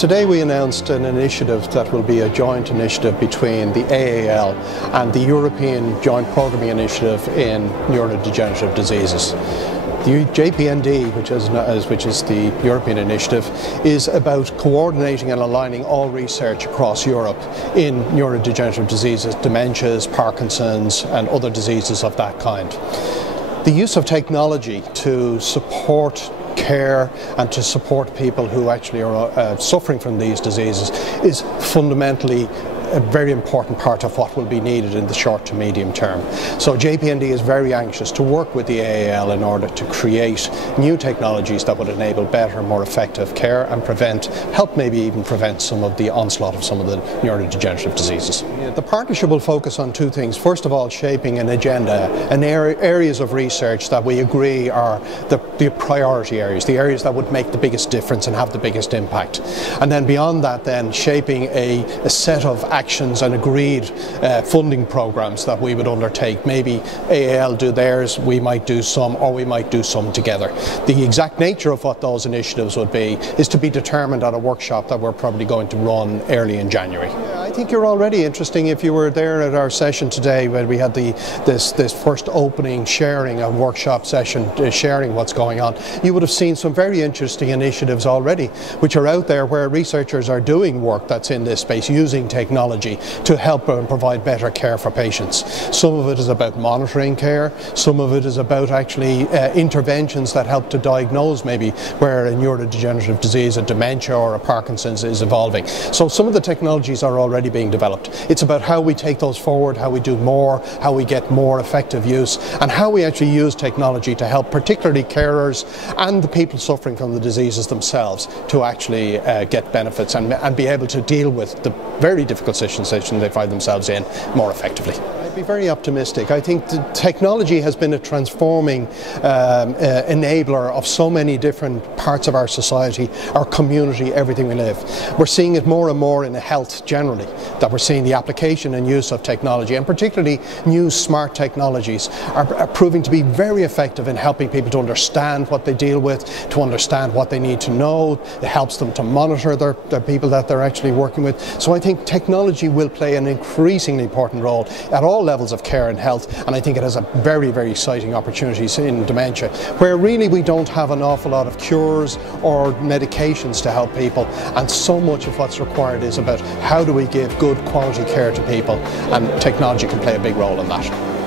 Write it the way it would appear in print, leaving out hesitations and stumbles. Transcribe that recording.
Today we announced an initiative that will be a joint initiative between the AAL and the European Joint Programming Initiative in Neurodegenerative Diseases. The JPND, which is the European initiative, is about coordinating and aligning all research across Europe in neurodegenerative diseases, dementias, Parkinson's and other diseases of that kind. The use of technology to support care and to support people who actually are suffering from these diseases is fundamentally a very important part of what will be needed in the short to medium term. So JPND is very anxious to work with the AAL in order to create new technologies that would enable better, more effective care and help maybe even prevent some of the onslaught of some of the neurodegenerative diseases. The partnership will focus on two things. First of all, shaping an agenda and areas of research that we agree are the priority areas, the areas that would make the biggest difference and have the biggest impact. And then beyond that, then shaping a set of actions and agreed funding programs that we would undertake. Maybe AAL do theirs, we might do some, or we might do some together. The exact nature of what those initiatives would be is to be determined at a workshop that we're probably going to run early in January. I think you're already interesting. If you were there at our session today when we had this first opening sharing, a workshop session sharing what's going on, you would have seen some very interesting initiatives already which are out there where researchers are doing work that's in this space using technology to help and provide better care for patients. Some of it is about monitoring care, some of it is about actually interventions that help to diagnose maybe where a neurodegenerative disease, a dementia or a Parkinson's is evolving. So some of the technologies are already being developed. It's about how we take those forward, how we do more, how we get more effective use, and how we actually use technology to help particularly carers and the people suffering from the diseases themselves to actually get benefits and be able to deal with the very difficult situation they find themselves in more effectively. I'd be very optimistic. I think the technology has been a transforming enabler of so many different parts of our society, our community, everything we live. We're seeing it more and more in health generally, that we're seeing the application and use of technology, and particularly new smart technologies are proving to be very effective in helping people to understand what they deal with, to understand what they need to know. It helps them to monitor their people that they're actually working with. So I think technology will play an increasingly important role at all levels of care and health, and I think it has a very, very exciting opportunities in dementia, where really we don't have an awful lot of cures or medications to help people, and so much of what's required is about how do we give good quality care to people, and technology can play a big role in that.